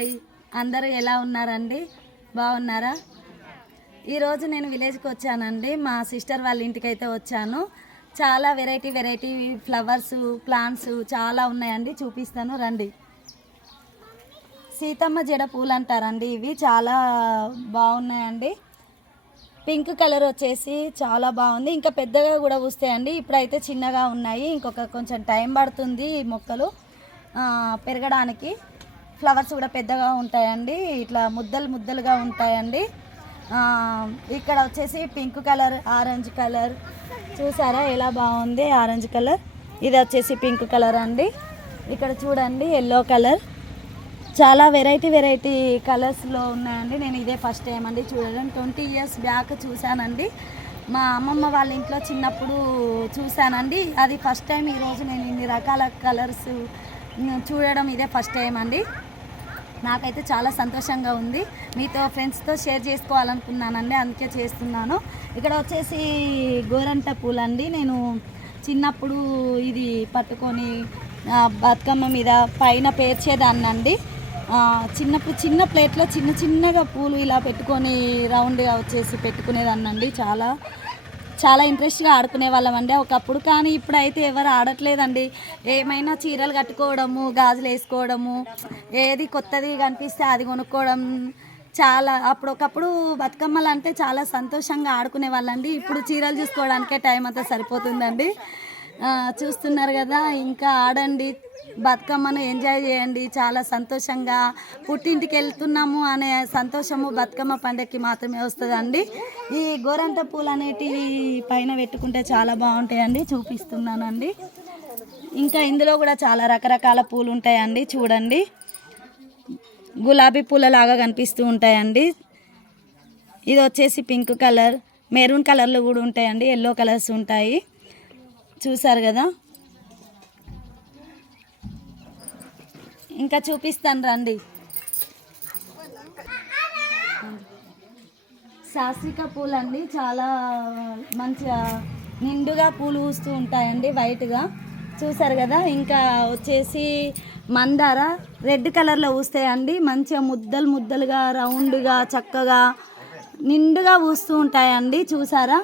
Hi. అందరూ ఎలా ఉన్నారండి? బాగున్నారా? ఈరోజు నేను విలేజ్కి వచ్చానండి. మా సిస్టర్ వాళ్ళ ఇంటికి అయితే వచ్చాను. చాలా వెరైటీ వెరైటీ ఫ్లవర్స్ ప్లాంట్స్ చాలా ఉన్నాయండి. చూపిస్తాను రండి. సీతమ్మ జడ పూలు అంటారండి ఇవి. చాలా బాగున్నాయండి. పింక్ కలర్ వచ్చేసి చాలా బాగుంది. ఇంకా పెద్దగా కూడా వస్తాయండి ఇప్పుడైతే చిన్నగా ఉన్నాయి. ఇంకొక కొంచెం టైం పడుతుంది ఈ మొక్కలు పెరగడానికి. ఫ్లవర్స్ కూడా పెద్దగా ఉంటాయండి. ఇట్లా ముద్దలు ముద్దలుగా ఉంటాయండి. ఇక్కడ వచ్చేసి పింక్ కలర్ ఆరెంజ్ కలర్. చూసారా ఎలా బాగుంది ఆరెంజ్ కలర్? ఇది వచ్చేసి పింక్ కలర్ అండి. ఇక్కడ చూడండి ఎల్లో కలర్. చాలా వెరైటీ వెరైటీ కలర్స్లో ఉన్నాయండి. నేను ఇదే ఫస్ట్ టైం అండి చూడడం. ట్వంటీ ఇయర్స్ బ్యాక్ చూశానండి. మా అమ్మమ్మ వాళ్ళ ఇంట్లో చిన్నప్పుడు చూశానండి. అది ఫస్ట్ టైం ఈరోజు నేను ఇన్ని రకాల కలర్స్ చూడడం ఇదే ఫస్ట్ టైం అండి. నాకైతే చాలా సంతోషంగా ఉంది. మీతో ఫ్రెండ్స్తో షేర్ చేసుకోవాలనుకున్నానండి అందుకే చేస్తున్నాను. ఇక్కడ వచ్చేసి గోరంట పూలండి. నేను చిన్నప్పుడు ఇది పట్టుకొని బతుకమ్మ మీద పైన పేర్చేదాన్నండి. చిన్నప్పుడు చిన్న ప్లేట్లో చిన్న చిన్నగా పూలు ఇలా పెట్టుకొని రౌండ్గా వచ్చేసి పెట్టుకునేదాన్నండి చాలా. చాలా ఇంట్రెస్ట్గా ఆడుకునే వాళ్ళం అండి ఒకప్పుడు. కానీ ఇప్పుడైతే ఎవరు ఆడట్లేదండి. ఏమైనా చీరలు కట్టుకోవడము గాజులు వేసుకోవడము ఏది కొత్తది కనిపిస్తే అది కొనుక్కోవడం చాలా అప్పుడు ఒకప్పుడు బతుకమ్మలు అంటే చాలా సంతోషంగా ఆడుకునే వాళ్ళండి. ఇప్పుడు చీరలు చూసుకోవడానికే టైం అంతా సరిపోతుందండి. చూస్తున్నారు కదా ఇంకా ఆడండి బతుకమ్మను ఎంజాయ్ చేయండి చాలా సంతోషంగా పుట్టింటికి వెళ్తున్నాము అనే సంతోషము బతుకమ్మ పండగకి మాత్రమే వస్తుందండి. ఈ గోరంత పూలు అనేటివి పైన పెట్టుకుంటే చాలా బాగుంటాయండి చూపిస్తున్నానండి. ఇంకా ఇందులో కూడా చాలా రకరకాల పూలు ఉంటాయండి చూడండి. గులాబీ పూలలాగా కనిపిస్తూ ఉంటాయండి. ఇది వచ్చేసి పింక్ కలర్ మెరూన్ కలర్లు కూడా ఉంటాయండి ఎల్లో కలర్స్ ఉంటాయి. చూసారు కదా? ఇంకా చూపిస్తాను రండి. శాస్త్రిక పూలు అండి చాలా మంచిగా నిండుగా పూలు పూస్తూ ఉంటాయండి వైట్గా. చూసారు కదా? ఇంకా వచ్చేసి మందార రెడ్ కలర్లో పూస్తాయండి మంచిగా ముద్దలు ముద్దలుగా రౌండ్గా చక్కగా నిండుగా పూస్తూ ఉంటాయండి చూసారా?